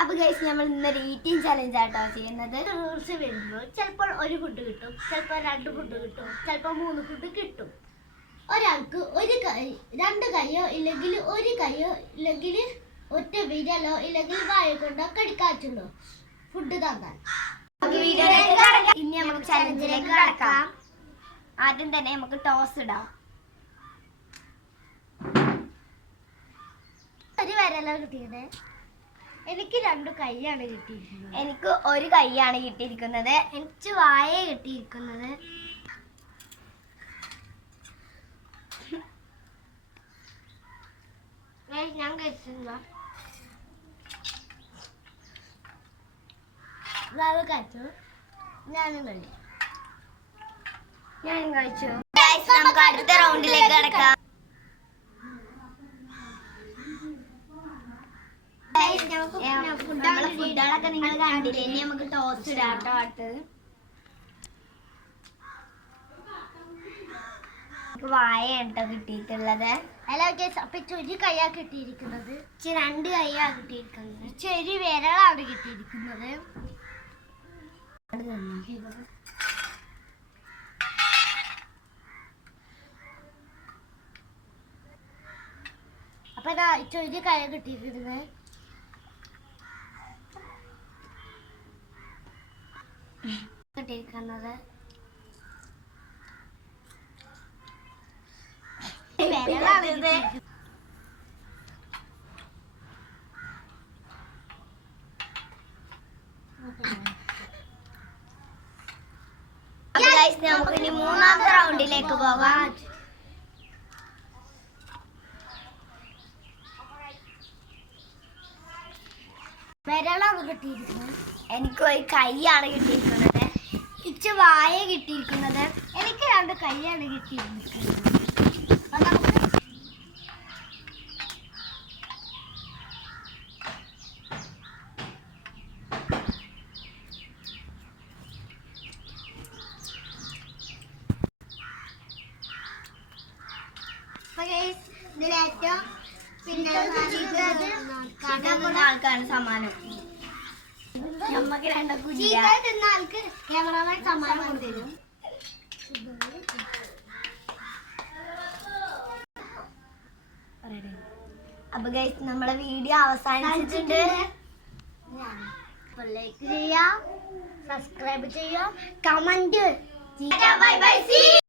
അപ്പൊ ഗൈസ് നമ്മൾ ഇന്നൊരു ഈറ്റിംഗ് ചലഞ്ച് ആട്ടോ ചെയ്യുന്നത്. റൂൾസ് വരുമ്പോൾ ചിലപ്പോൾ ഒരു ഫുഡ് കിട്ടും, ചിലപ്പോൾ 2 ഫുഡ് കിട്ടും, ചിലപ്പോൾ 3 ഫുഡ് കിട്ടും. ഒരാൾക്ക് രണ്ട് കൈയോ ഇല്ലെങ്കിൽ ഒരു കൈയോ ഇല്ലെങ്കിൽ ഒറ്റ വിരലോ ഇല്ലെങ്കിൽ വായ കൊണ്ടോ കടിക്കാറ്റുള്ളൂ ഫുഡ് തന്നാൽ. ഇനി നമുക്ക് ചലഞ്ചിലേക്ക് കടക്കാം. ആദ്യം തന്നെ നമുക്ക് ടോസ് ഇടാം. ഒരു വിരലാണ് കിട്ടിയത്. എനിക്ക് 2 കൈയാണ് കിട്ടിയിരിക്കുന്നത്. എനിക്ക് ഒരു കൈയാണ് കിട്ടിയിരിക്കുന്നത്. എനിക്ക് വായ കിട്ടിയിരിക്കുന്നത്. ഞാൻ കഴിച്ചില്ല. കഴിച്ചു. ഞാനും കഴിച്ചു. നമുക്ക് അടുത്ത റൗണ്ടിലേക്ക് കടക്കാം. ഫുഡുകളൊക്കെ നിങ്ങൾ കണ്ടില്ലേ? ഇനി നമുക്ക് ടോസ്റ്റ് ഇടാം കേട്ടോ. അടുത്തത് വായ കേട്ടോ കിട്ടിയിട്ടുള്ളത്. അപ്പൊ ഒരു കൈയാ കിട്ടിയിരിക്കുന്നത്. 2 കൈയാ കിട്ടിയിരിക്കുന്നത്. ചെറിയ വിരളാണ് കിട്ടിയിരിക്കുന്നത്. അപ്പൊ ചെറിയ കൈ കിട്ടിയിരിക്കുന്നത്. കിട്ടിയിരിക്കുന്നത് നമുക്ക് ഇനി 3ാമത്തെ റൗണ്ടിലേക്ക് പോകാം. വിരളാണ് കിട്ടിയിരിക്കുന്നത്. എനിക്ക് ഒരു കൈയാണ് കിട്ടിയിരിക്കുന്നത്. ഇച്ച് വായ കിട്ടിയിരിക്കുന്നത്. എനിക്ക് 2 കൈയാണ് കിട്ടിയിരിക്കുന്നത്. ഇതിലേറ്റവും പിന്നെ ആൾക്കാണ് സമ്മാനം. നമുക്ക് 2 തിന്ന ആൾക്ക് ക്യാമറമാൻ സമ്മാനം കൊണ്ടുതരും. അപ്പൊ ഗൈസ് നമ്മളെ വീഡിയോ അവസാനിച്ചിട്ടുണ്ട്. ലൈക്ക് ചെയ്യാം, സബ്സ്ക്രൈബ് ചെയ്യാം, കമന്റ്. Bye bye.